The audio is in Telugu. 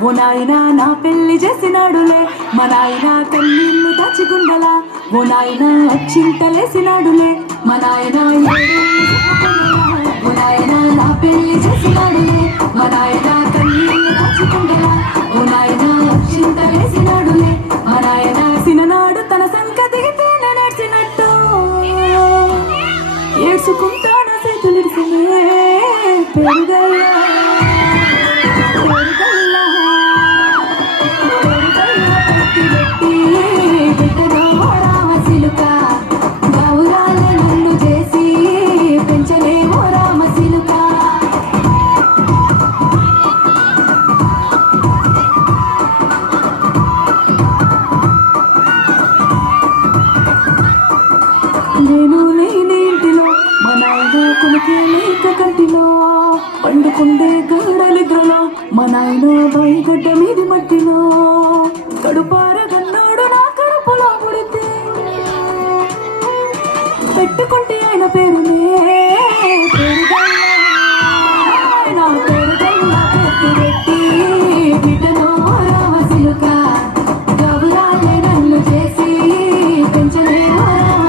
ఓ నాయనా నా పెళ్లి చేసినాడులే మా నాయనా కన్నీళ్లు దాచిగుండలా ఓ నాయనా అచ్చింతలేసినాడులే మా నాయనా ఓ నాయనా నా పెళ్లి చేసినాడులే మా నాయనా కన్నీళ్లు దాచిగుండలా ఓ నాయనా అచ్చింతలేసినాడులే మా నాయనా సిననాడు తన సంకతికి తేన నేర్చినట్టు ఏడ్చుకుంటాన చేతులిడిసినే పెరుగయ్యా నేను లేని ఇంటిలో మా నాయన కొనుకే లేక కంటిలో పండుకుండే గడలిద్రలో మా నాయన బయగడ్డ మీది మట్టిలో కడుపారగన్నాడు నా కడుపులో పుడితే పెట్టుకుంటే ఆయన పేరునే నా పేరుగల్లా పెట్టి బిడ్డలో రామసిలుక గౌరాలే నన్ను చేసి పెంచలే రామ